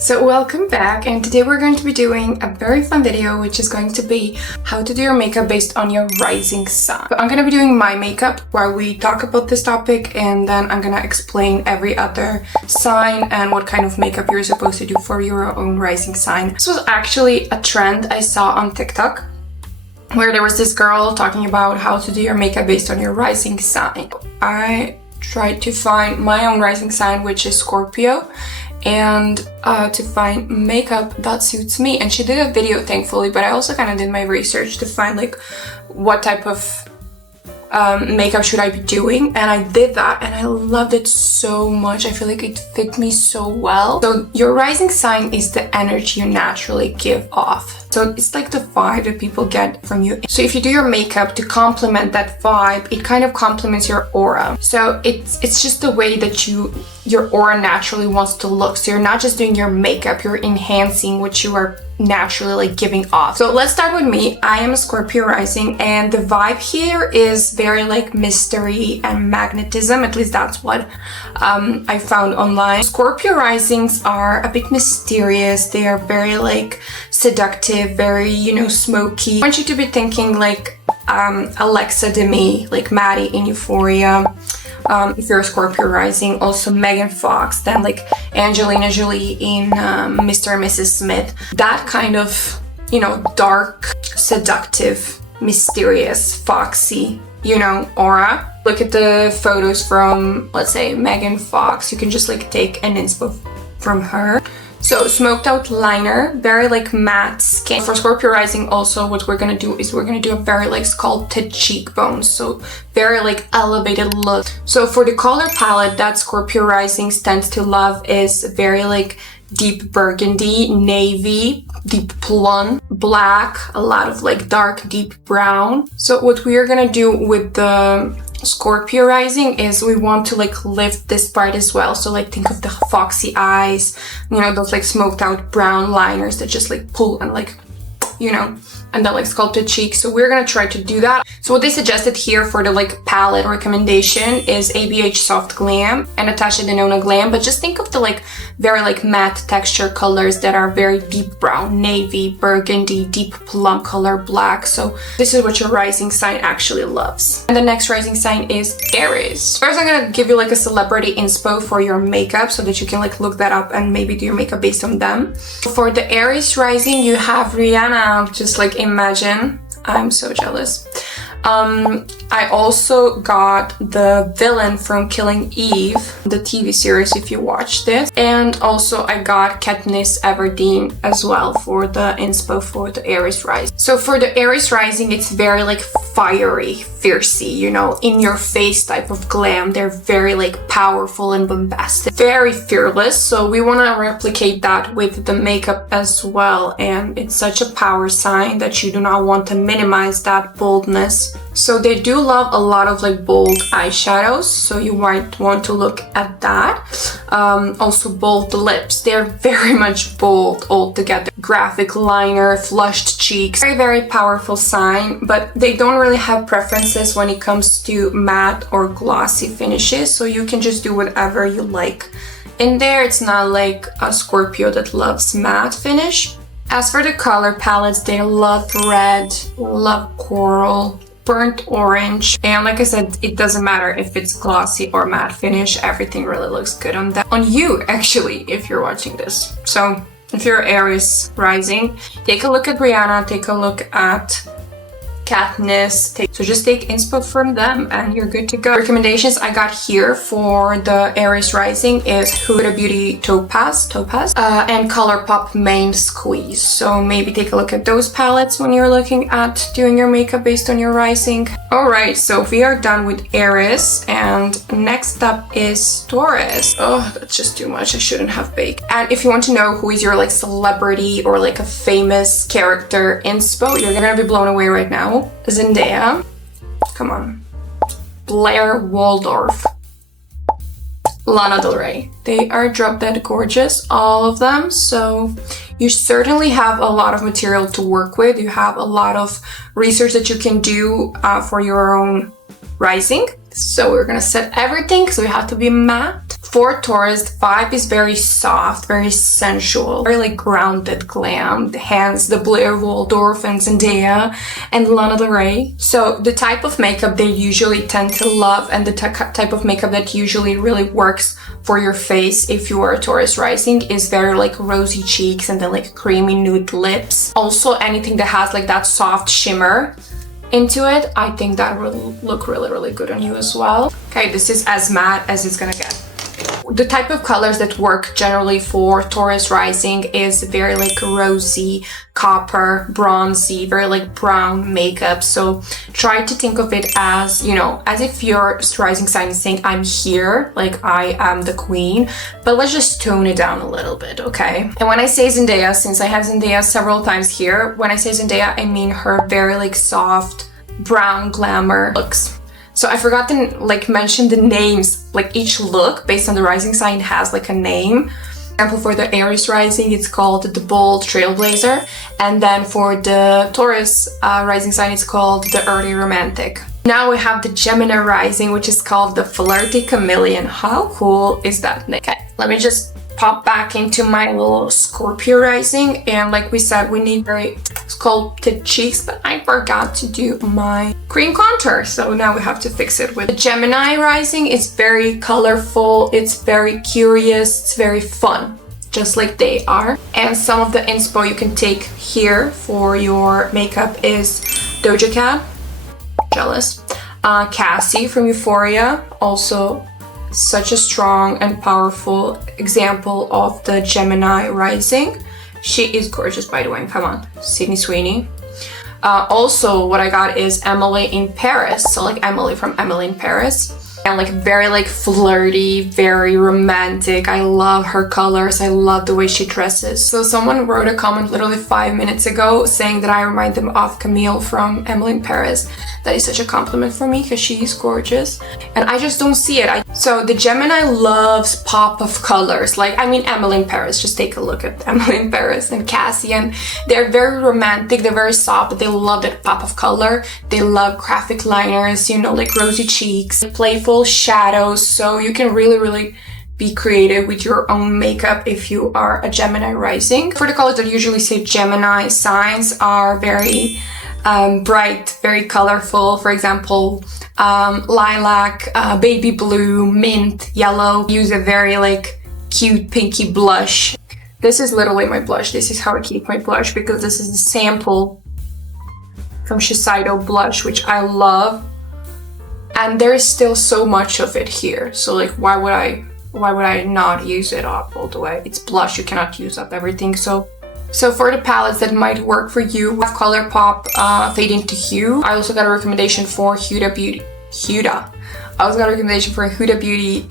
So welcome back, and today we're going to be doing a very fun video, which is going to be how to do your makeup based on your rising sign. So I'm going to be doing my makeup while we talk about this topic, and then I'm going to explain every other sign and what kind of makeup you're supposed to do for your own rising sign. This was actually a trend I saw on TikTok, where there was this girl talking about how to do your makeup based on your rising sign. I tried to find my own rising sign, which is Scorpio, and to find makeup that suits me. And she did a video, thankfully, but I also kind of did my research to find like what type of makeup should I be doing, and I did that and I loved it so much. I feel like it fit me so well. So your rising sign is the energy you naturally give off. So it's like the vibe that people get from you. So if you do your makeup to complement that vibe, it kind of complements your aura. So it's just the way that your aura naturally wants to look. So you're not just doing your makeup, you're enhancing what you are naturally like giving off. So let's start with me. I am a Scorpio rising, and the vibe here is very like mystery and magnetism. At least that's what I found online. Scorpio risings are a bit mysterious. They are very like seductive, very, you know, smoky. I want you to be thinking like Alexa Demi, like Maddie in Euphoria. If you're a Scorpio rising, also Megan Fox, then like Angelina Jolie in Mr. and Mrs. Smith. That kind of, you know, dark, seductive, mysterious, foxy, you know, aura. Look at the photos from, let's say, Megan Fox. You can just like take an inspo from her. So smoked out liner, very like matte skin. For Scorpio rising also, what we're gonna do is we're gonna do a very like sculpted cheekbones, so very like elevated look. So for the color palette that Scorpio risings tends to love is very like deep burgundy, navy, deep plum, black, a lot of like dark deep brown. So what we are gonna do with the Scorpio rising is we want to like lift this part as well. So like think of the foxy eyes, you know, those like smoked out brown liners that just like pull and like, you know, and then like sculpted cheeks. So we're gonna try to do that. So what they suggested here for the like palette recommendation is ABH Soft Glam and Natasha Denona Glam, but just think of the like very like matte texture colors that are very deep brown, navy, burgundy, deep plum color, black. So this is what your rising sign actually loves. And the next rising sign is Aries. First, I'm gonna give you like a celebrity inspo for your makeup so that you can like look that up and maybe do your makeup based on them. For the Aries rising, you have Rihanna. Just like imagine. I'm so jealous. I also got the villain from Killing Eve, the TV series, if you watch this. And also I got Katniss Everdeen as well for the inspo for the Aries rising. So for the Aries rising, it's very like fiery, fiercey, you know, in your face type of glam. They're very like powerful and bombastic, very fearless. So we want to replicate that with the makeup as well. And it's such a power sign that you do not want to minimize that boldness. So they do love a lot of like bold eyeshadows, so you might want to look at that. Also bold lips, they're very much bold altogether. Graphic liner, flushed cheeks, very, very powerful sign, but they don't really have preferences when it comes to matte or glossy finishes, so you can just do whatever you like. In there, it's not like a Scorpio that loves matte finish. As for the color palettes, they love red, love coral, burnt orange, and like I said, it doesn't matter if it's glossy or matte finish, everything really looks good on that, on you actually, if you're watching this. So if you're Aries rising, take a look at Rihanna, take a look at Katniss, so just take inspo from them and you're good to go. Recommendations I got here for the Aries rising is Huda Beauty Topaz and ColourPop Main Squeeze. So maybe take a look at those palettes when you're looking at doing your makeup based on your rising. Alright, so we are done with Aries, and next up is Taurus. Oh, that's just too much. I shouldn't have baked. And if you want to know who is your like celebrity or like a famous character inspo, you're gonna be blown away right now. Zendaya, come on, Blair Waldorf, Lana Del Rey. They are drop dead gorgeous, all of them. So you certainly have a lot of material to work with. You have a lot of research that you can do for your own rising. So we're gonna set everything, so we have to be matte. For Taurus, the vibe is very soft, very sensual, very like grounded glam. Hence the Blair Waldorf and Zendaya and Lana Del Rey. So the type of makeup they usually tend to love, and the type of makeup that usually really works for your face if you are a Taurus rising, is very like rosy cheeks and then like creamy nude lips. Also anything that has like that soft shimmer into it, I think that will look really good on you as well. Okay, this is as matte as it's gonna get. The type of colors that work generally for Taurus rising is very like rosy, copper, bronzy, very like brown makeup. So try to think of it as, you know, as if your rising sign is saying, I'm here, like I am the queen, but let's just tone it down a little bit, okay? And when I say Zendaya, since I have Zendaya several times here, when I say Zendaya, I mean her very like soft brown glamour looks. So I forgot to like mention the names, like each look based on the rising sign has like a name. For example, for the Aries rising, it's called the Bold Trailblazer. And then for the Taurus rising sign, it's called the Earthy Romantic. Now we have the Gemini rising, which is called the Flirty Chameleon. How cool is that? Okay, let me just pop back into my little Scorpio rising, and like we said, we need very sculpted cheeks, but I forgot to do my cream contour, so now we have to fix it with the Gemini rising. It's very colorful, it's very curious, it's very fun, just like they are. And some of the inspo you can take here for your makeup is Doja Cat, jealous, Cassie from Euphoria, also such a strong and powerful example of the Gemini rising. She is gorgeous, by the way, come on, Sydney Sweeney. Also, what I got is Emily in Paris, so like Emily from Emily in Paris. And like very like flirty, very romantic. I love her colors, I love the way she dresses. So someone wrote a comment literally 5 minutes ago saying that I remind them of Camille from Emily in Paris. That is such a compliment for me because she is gorgeous and I just don't see it. So the Gemini loves pop of colors. Like, I mean, Emily in Paris, just take a look at Emily in Paris and Cassie, and they're very romantic, they're very soft, but they love that pop of color. They love graphic liners, you know, like rosy cheeks, playful shadows. So you can really be creative with your own makeup if you are a Gemini rising. For the colors that usually say Gemini signs are very bright, very colorful. For example, lilac, baby blue, mint, yellow. Use a very like cute pinky blush. This is literally my blush. This is how I keep my blush because this is a sample from Shiseido blush, which I love. And there is still so much of it here. So like, why would I not use it up all the way? It's blush, you cannot use up everything. So for the palettes that might work for you, have ColourPop Fade into Hue. I also got a recommendation for Huda Beauty. I also got a recommendation for Huda Beauty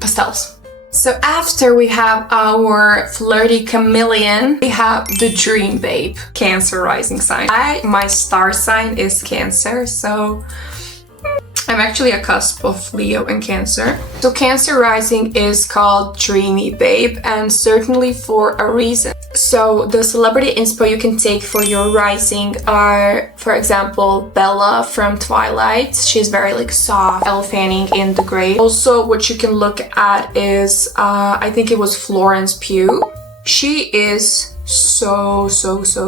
pastels. So after we have our Flirty Chameleon, we have the Dreambabe, Cancer rising sign. My star sign is Cancer, so I'm actually a cusp of Leo and Cancer. So Cancer rising is called Dreamy Babe, and certainly for a reason. So the celebrity inspo you can take for your rising are, for example, Bella from Twilight. She's very like soft, Elle Fanning in The Grey. Also, what you can look at is, I think it was Florence Pugh. She is so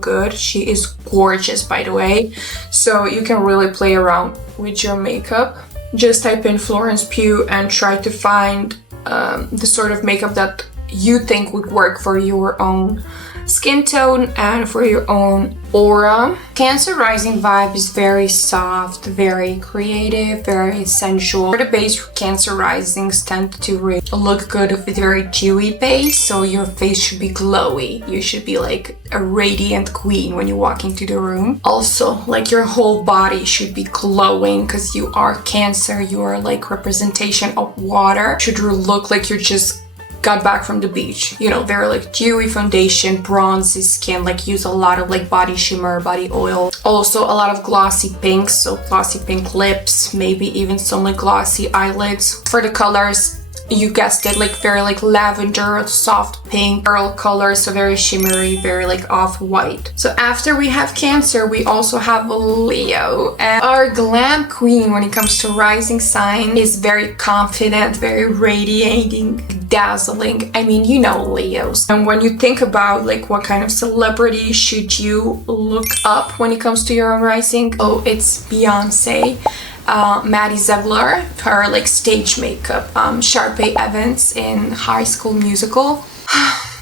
good. She is gorgeous, by the way. So you can really play around with your makeup. Just type in Florence Pugh and try to find the sort of makeup that you think would work for your own skin tone and for your own aura. Cancer rising vibe is very soft, very creative, very sensual. For the base, Cancer risings tend to really look good with a very dewy base, so your face should be glowy. You should be like a radiant queen when you walk into the room. Also, like your whole body should be glowing because you are Cancer, you are like representation of water. Should look like you're just got back from the beach, you know, very like dewy foundation, bronzy skin, like use a lot of like body shimmer, body oil. Also a lot of glossy pinks, so glossy pink lips, maybe even some like glossy eyelids. For the colors, you guessed it, like very like lavender, soft pink, pearl color, so very shimmery, very like off-white. So after we have Cancer, we also have Leo, and our glam queen when it comes to rising sign is very confident, very radiating, dazzling. I mean, you know Leos. And when you think about like what kind of celebrity should you look up when it comes to your own rising, oh, it's Beyonce. Maddie Ziegler, her like stage makeup, Sharpay Evans in High School Musical.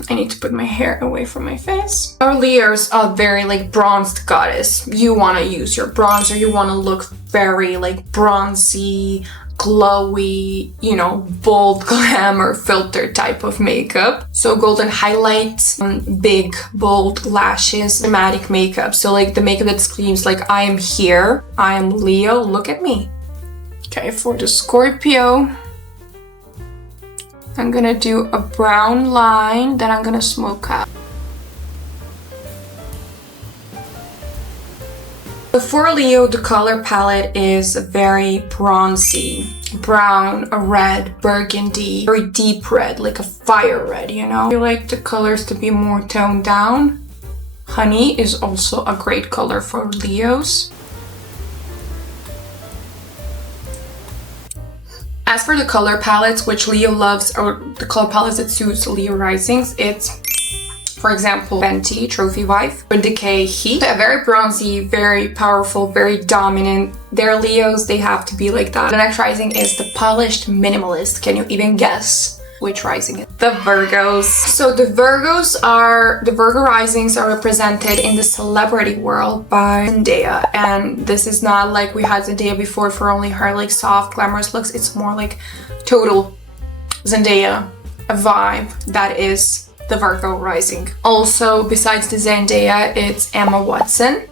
I need to put my hair away from my face. Our Leos are very like bronzed goddess. You want to use your bronzer, you want to look very like bronzy, glowy, you know, bold glamour filter type of makeup. So golden highlights, big bold lashes, dramatic makeup. So like the makeup that screams like I am here, I am Leo, look at me. Okay, for the Scorpio, I'm gonna do a brown line that I'm gonna smoke out. For Leo, the color palette is very bronzy, brown, a red, burgundy, very deep red, like a fire red, you know? I like the colors to be more toned down. Honey is also a great color for Leos. As for the color palettes which Leo loves, or the color palettes that suits Leo risings, it's, for example, Fenty Trophy Wife or Decay Heat. They're very bronzy, very powerful, very dominant. They're Leos, they have to be like that. The next rising is the Polished Minimalist. Can you even guess which rising it is? The Virgos. So the Virgo risings are represented in the celebrity world by Zendaya. And this is not like we had Zendaya before for only her like soft, glamorous looks. It's more like total Zendaya, a vibe that is the Virgo rising. Also, besides the Zendaya, it's Emma Watson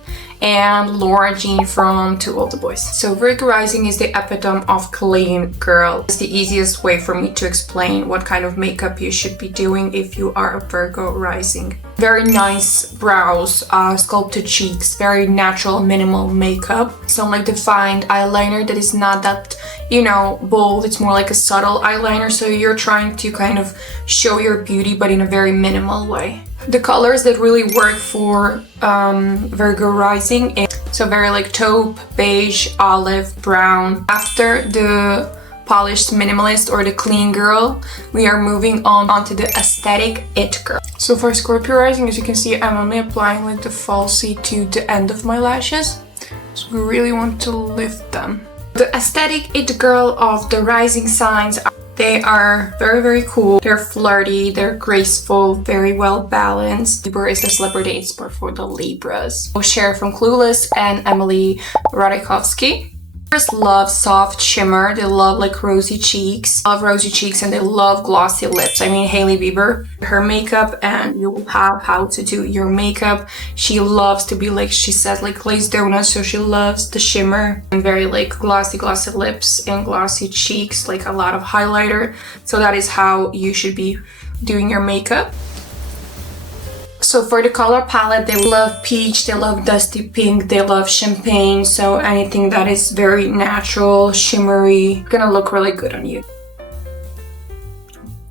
and Laura Jean from To All the Boys. So Virgo rising is the epitome of clean girl. It's the easiest way for me to explain what kind of makeup you should be doing if you are a Virgo rising. Very nice brows, sculpted cheeks, very natural, minimal makeup. Some like defined eyeliner that is not that, you know, bold. It's more like a subtle eyeliner. So you're trying to kind of show your beauty, but in a very minimal way. The colors that really work for Virgo rising is so very like taupe, beige, olive, brown. After the Polished Minimalist or the Clean Girl, we are moving on to the Aesthetic IT-Girl. So for Scorpio rising, as you can see, I'm only applying like the falsie to the end of my lashes. So we really want to lift them. The Aesthetic IT-Girl of the rising signs, they are very, very cool. They're flirty, they're graceful, very well balanced. Libra is the celebrity inspo for the Libras. Cher from Clueless and Emily Ratajkowski. Libras love soft shimmer, they love like rosy cheeks, and they love glossy lips. I mean, Hailey Bieber, her makeup, and you will have how to do your makeup. She loves to be like, she says, like glazed donuts, so she loves the shimmer and very like glossy lips and glossy cheeks, like a lot of highlighter. So that is how you should be doing your makeup. So for the color palette, they love peach, they love dusty pink, they love champagne. So anything that is very natural, shimmery, gonna look really good on you.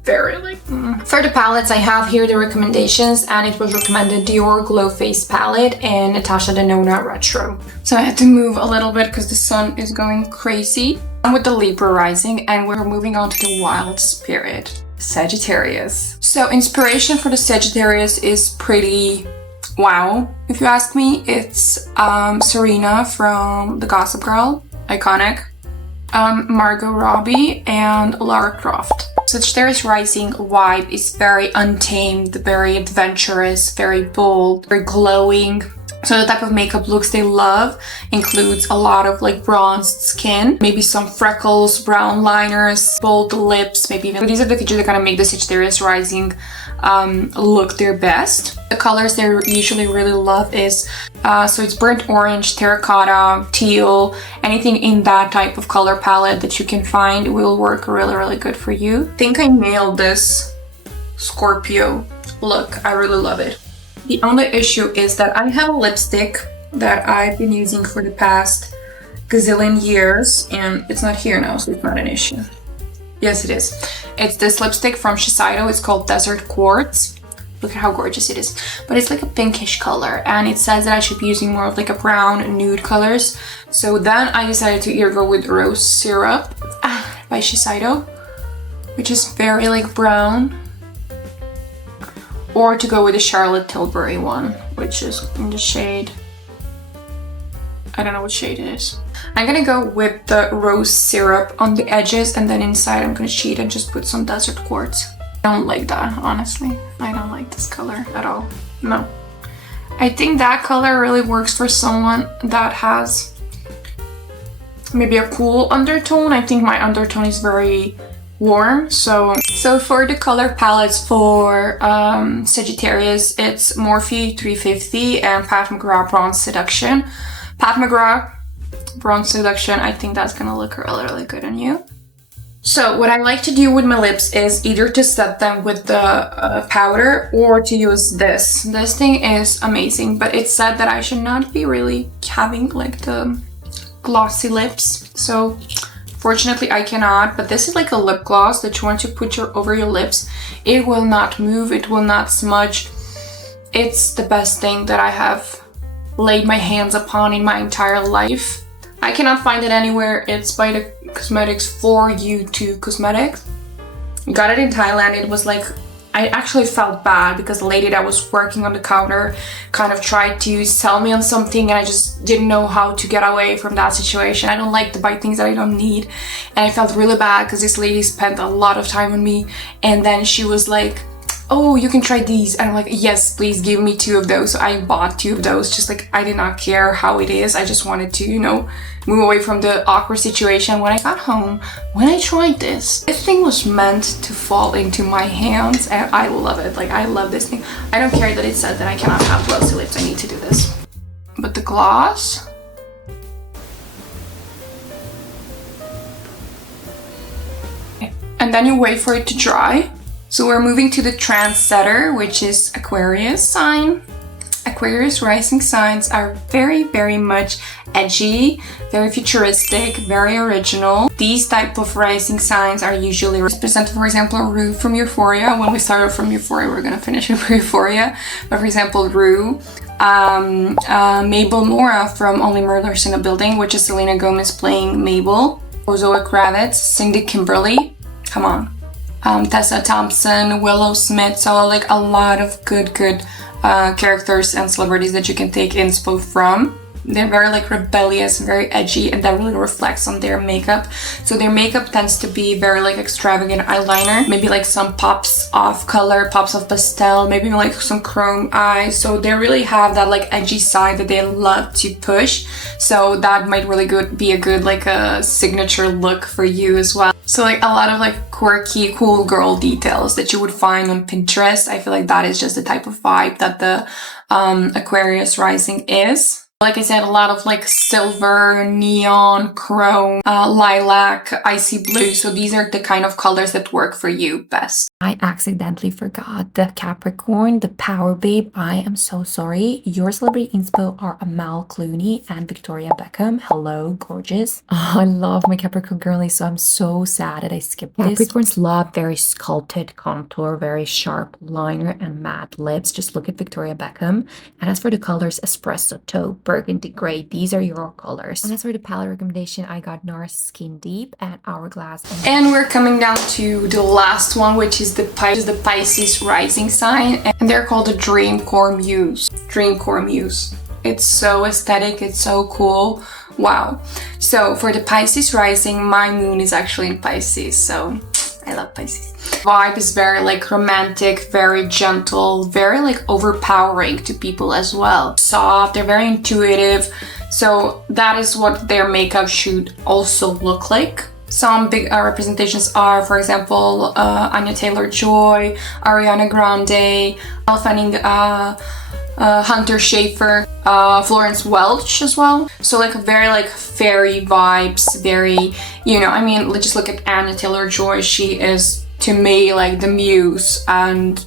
Very like... For the palettes, I have here the recommendations, and it was recommended Dior Glow Face Palette and Natasha Denona Retro. So I had to move a little bit because the sun is going crazy. I'm with the Libra rising, and we're moving on to the Wild Spirit, Sagittarius. So inspiration for the Sagittarius is pretty wow, if you ask me. It's Serena from The Gossip Girl, iconic, Margot Robbie, and Lara Croft. Sagittarius rising vibe is very untamed, very adventurous, very bold, very glowing. So the type of makeup looks they love includes a lot of like bronzed skin, maybe some freckles, brown liners, bold lips, maybe even. These are the features that kind of make the Sagittarius rising look their best. The colors they usually really love is, so it's burnt orange, terracotta, teal, anything in that type of color palette that you can find will work really, really good for you. I think I nailed this Scorpio look. I really love it. The only issue is that I have a lipstick that I've been using for the past gazillion years, and it's not here now, so it's not an issue. Yes, it is. It's this lipstick from Shiseido. It's called Desert Quartz. Look at how gorgeous it is. But it's like a pinkish color, and it says that I should be using more of like a brown nude colors. So then I decided to either go with Rose Syrup by Shiseido, which is very like brown, or to go with the Charlotte Tilbury one, which is in the shade, I don't know what shade it is. I'm gonna go with the Rose Syrup on the edges, and then inside I'm gonna cheat and just put some Desert Quartz. I don't like that, honestly. I don't like this color at all. No. I think that color really works for someone that has maybe a cool undertone. I think my undertone is very warm. So for the color palettes for Sagittarius, it's Morphe 350 and Pat McGrath Bronze Seduction. Pat McGrath Bronze Seduction, I think that's gonna look really, really good on you. So what I like to do with my lips is either to set them with the powder or to use this. This thing is amazing, but it's said that I should not be really having like the glossy lips. So fortunately I cannot, but this is like a lip gloss that you want to put over your lips. It will not move, it will not smudge. It's the best thing that I have laid my hands upon in my entire life. I cannot find it anywhere. It's by the Cosmetics For You To Cosmetics. Got it in Thailand. It was like, I actually felt bad because the lady that was working on the counter kind of tried to sell me on something, and I just didn't know how to get away from that situation. I don't like to buy things that I don't need, and I felt really bad because this lady spent a lot of time on me, and then she was like, oh, you can try these. And I'm like, yes, please give me 2 of those. So I bought 2 of those. Just like, I did not care how it is. I just wanted to, you know, move away from the awkward situation. When I got home, when I tried this thing was meant to fall into my hands, and I love it. Like, I love this thing. I don't care that it said that I cannot have glossy lips. I need to do this. But the gloss, and then you wait for it to dry. So we're moving to the Trendsetter, which is Aquarius sign. Aquarius rising signs are very, very much edgy, very futuristic, very original. These type of rising signs are usually represented, for example, Rue from Euphoria. When we started from Euphoria, we're gonna finish with Euphoria. But for example, Rue, Mabel Mora from Only Murders in a Building, which is Selena Gomez playing Mabel. Zoe Kravitz, Cindy Kimberly, come on. Tessa Thompson, Willow Smith, so like a lot of good characters and celebrities that you can take inspo from. They're very like rebellious, very edgy, and that really reflects on their makeup. So their makeup tends to be very like extravagant eyeliner, maybe like some pops of color, pops of pastel, maybe like some chrome eyes. So they really have that like edgy side that they love to push. So that might really be a good like a signature look for you as well. So like a lot of like quirky, cool girl details that you would find on Pinterest. I feel like that is just the type of vibe that the Aquarius rising is. Like I said, a lot of like silver, neon, chrome, lilac, icy blue. So these are the kind of colors that work for you best. I accidentally forgot the Capricorn, the Power Babe. I am so sorry. Your celebrity inspo are Amal Clooney and Victoria Beckham. Hello, gorgeous. Oh, I love my Capricorn girlies, so I'm so sad that I skipped this. Capricorns love very sculpted contour, very sharp liner and matte lips. Just look at Victoria Beckham. And as for the colors, Espresso Taupe, Burgundy Gray, these are your colors. And as for the palette recommendation, I got NARS Skin Deep and Hourglass. And we're coming down to the last one, which is the Pisces rising sign, and they're called the Dream Core Muse. Dream Core Muse. It's so aesthetic, it's so cool. Wow. So for the Pisces rising, my moon is actually in Pisces, so I love Pisces. Vibe is very like romantic, very gentle, very like overpowering to people as well. Soft, they're very intuitive. So that is what their makeup should also look like. Some big representations are, for example, Anya Taylor-Joy, Ariana Grande, Elle Fanning, Hunter Schafer, Florence Welch as well. So like very like fairy vibes, very, you know, I mean, let's just look at Anya Taylor-Joy. She is, to me, like the muse, and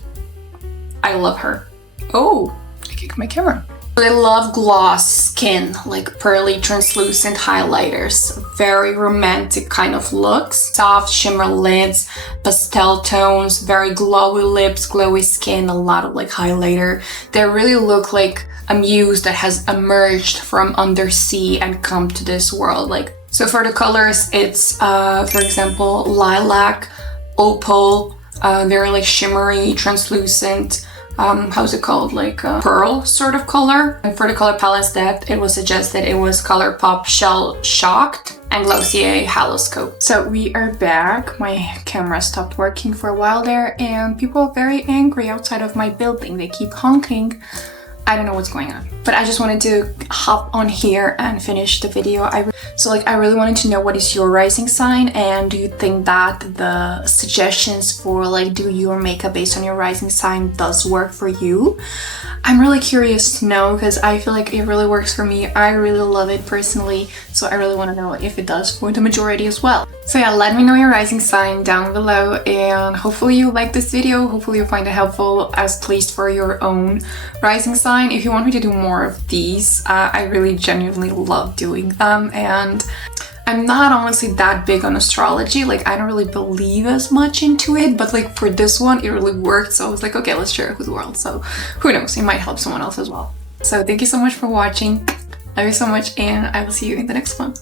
I love her. Oh, I kicked my camera. I love gloss skin, like pearly translucent highlighters, very romantic kind of looks, soft shimmer lids, pastel tones, very glowy lips, glowy skin, a lot of like highlighter. They really look like a muse that has emerged from undersea and come to this world. Like, so for the colors, it's for example lilac, opal, very like shimmery, translucent, how's it called, like pearl sort of color. And for the color palettes depth, it was suggested it was ColourPop Shell Shocked and Glossier Haloscope. So we are back. My camera stopped working for a while there and people are very angry outside of my building. They keep honking. I don't know what's going on, but I just wanted to hop on here and finish the video. I really wanted to know, what is your rising sign, and do you think that the suggestions for like do your makeup based on your rising sign does work for you? I'm really curious to know because I feel like it really works for me. I really love it personally, so I really want to know if it does for the majority as well. So yeah, let me know your rising sign down below, and hopefully you like this video. Hopefully you find it helpful, at least for your own rising sign. If you want me to do more of these, I really genuinely love doing them, and I'm not honestly that big on astrology. Like, I don't really believe as much into it, but like for this one, it really worked. So I was like, okay, let's share it with the world. So who knows, it might help someone else as well. So thank you so much for watching. Love you so much, and I will see you in the next one.